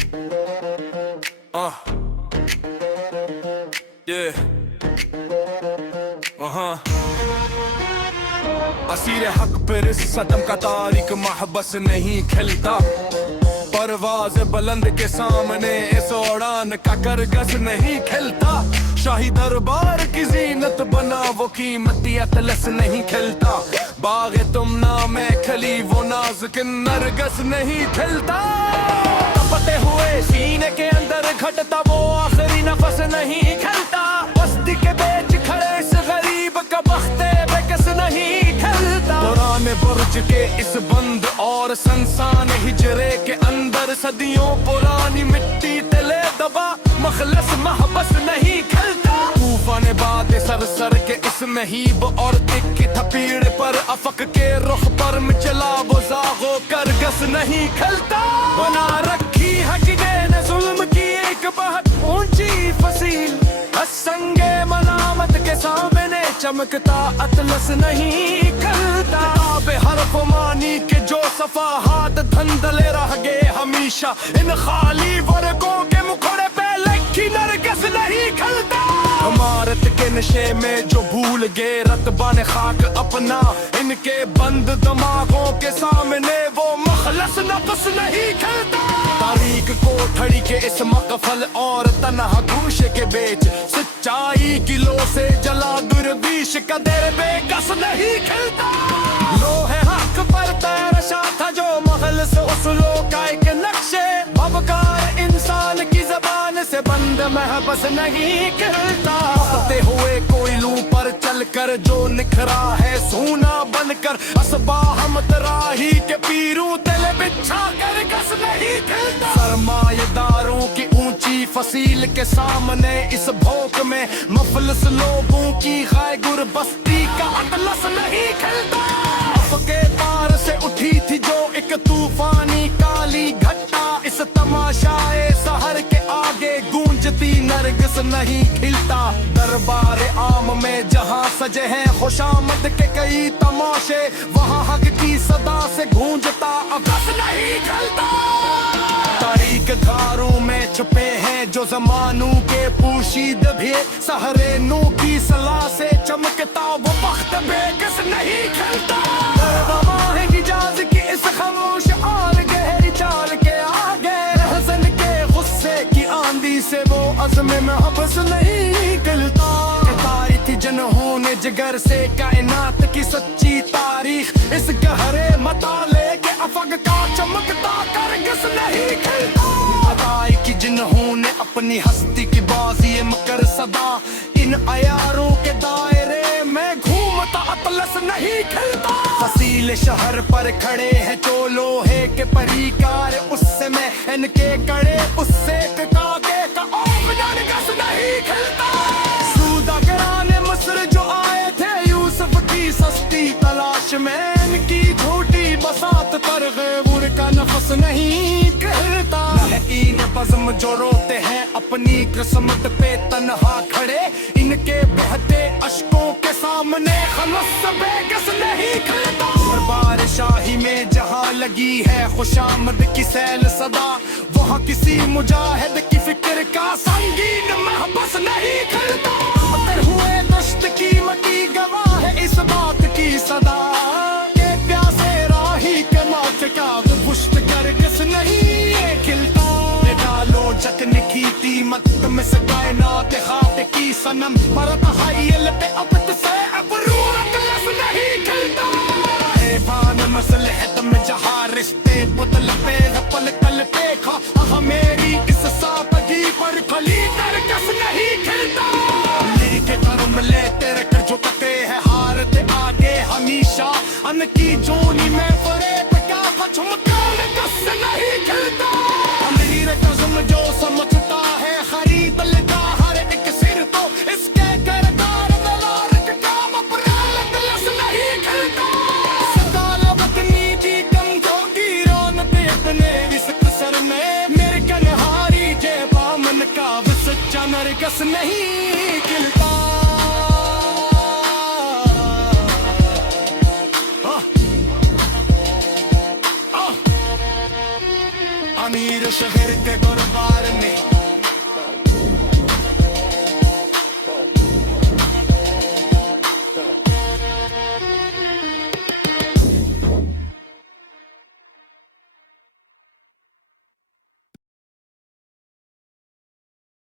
Uh. Yeah. Asir हक पर इस सदम का तारीख महबस नहीं खिलता। परवाज बुलंद के सामने इस उड़ान का करगस नहीं खिलता। शाही दरबार की जीनत बना वो कीमती अतलस नहीं खिलता। बाग तुमना में खली वो नाजुक नरगस नहीं खिलता। तपते हुए सीने के अंदर घटता वो आखिरी नफस नहीं खिलता। बस्ती के बेच खड़े इस गरीब का बख्ते बेकस नहीं खिलता। पुराने बुर्ज के इस बंद और संसान हिजरे के अंदर सदियों पुरानी मिट्टी तले दबा मखलस महबस नहीं खिलता। तूफान बाद सर के इस महीब और तिक्की थपीड़ पर अफक के रुख पर मिचला वो जागो करगस नहीं खिलता। बना रखी हकीकत ने जुल्म की एक बहुत ऊंची फसील। असंगे मलामत के सामने चमकता अतलस नहीं खिलता। हरफ मानी के जो सफाहात धंधले रह गए हमेशा। इन खाली वर्गों के मुखड़े पे लखी नरगस नहीं खिलता। इमारत के नशे में जो भूल गए रतबा ने खाक अपना। इनके बंद दिमागों के सामने वो मखलस नफस नहीं खिलता। तारीख कोठड़ी के इस मकफल और तनहा गूशे के बेच सच्चाई किलो से जला दुर्दीश का देर बेकस नहीं खिलता। लोहे हक पर तैरशा था जो मखलस उसूलों का एक नक्शे। अवकार इंसान की जबान से बंद महबस नहीं खिलता। आते हुए कोयलू पर चलकर जो निखरा है सोना बनकर। असबा हम तराही के पीरू तले बिछा कर गस नहीं खिलता। सरमाएदारों की ऊंची फसील के सामने इस भोक में मफलस लोगों की खाए गुर बस्ती का अतलस नहीं खिलता। के पार से उठी थी जो एक तूफानी काली घटा। इस तमाशाए सहर के आगे गूंजती नरगिस नहीं खिलता। दरबार आम में जहां सजे हैं खुशामद के कई तमाशे। वहां हक की सदा से गूंजता अगस नहीं खिलता। तारीख धारों में छुपे हैं जो जमानों के पोशीद भी। सहरे नू की सलाह से चमकता वो वक्त बेकस नहीं खिलता। हिजाज की इस खामोश और गहरी चाल के आगे हसन के गुस्से की आंधी से वो अज़्म में हबस नहीं खिलता। थी जिन्होंने जिगर से कायनात की सच्ची तारीख। इस गहरे मताले के अफग का चमकता करगस नहीं खिलता। अदाई की जिन्होंने अपनी हस्ती की बाजी मकर सदा। इन अयारों के दायरे में घूमता अतलस नहीं खिलता। फसील शहर पर खड़े हैं जो लोहे के परिकार। उससे मैं इनके कड़े उससे कागे का गस नहीं खिलता। सूदागराने मिस्र जो आए थे यूसुफ की सस्ती तलाश में। इनकी झूठी बसात पर गैबूर का नफस नहीं खिलता। इन बज़्म जो रोते हैं अपनी किस्मत पे तन्हा खड़े। इनके बहते अश्कों के सामने खलस बेकस नहीं खिलता। दरबार शाही में जहाँ लगी है खुशामद की सैल सदा। वहाँ किसी मुजाहिद की फिक्र का संगीन महबस नहीं खिलता। अतर हुए दश्त की मटी गवाह है इस बात की सदा। के प्यासे राही के माथे का पुष्ट करगस नहीं खिलता। डालो जतन की कीमत में से कायनात खाते की सनम। मरत हायल पे अब से अब रूरत लस नहीं खिलता। भान मसलहत में जहाँ रिश्ते बुतल पे पल कल देखा। मेरी इस सादगी पर खली नरगस नहीं खिलता। लेके कर्म ले तेरे कर जो तके है हारते आगे हमेशा। अन की जोनी में फरेब क्या झुमका गस नहीं खिलता। अमीर कज़म जो समझता है खरीद लेता हर एक सिर तो। इसके किरदार दलाल के काम अपराल लस नहीं खिलता। सकालवत नीति कमजोर की रौनक अपने विसक सर में। मेरे कन्हारी जे बामन का सच्चा नरगस नहीं खिलता। अमीर शहर के गुरबार ने